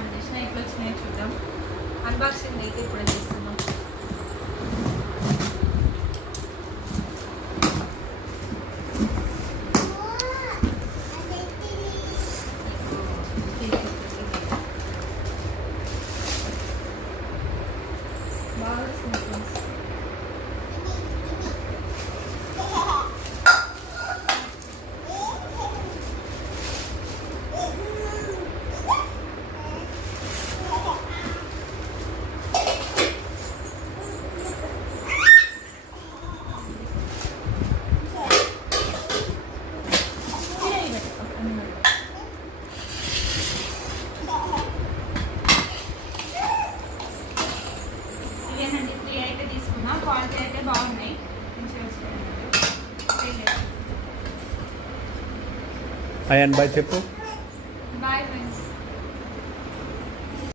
Order చేసిన ఇట్లా వచ్చినాయి చూద్దాం. అన్బాక్సింగ్ అయితే ఇప్పుడు చేస్తున్నాం. ఇవేనండి 3 అయితే తీసుకున్నా. క్వాలిటీ అయితే బాగున్నాయి. హాయ్ అండ్ బాయ్ చెప్పు.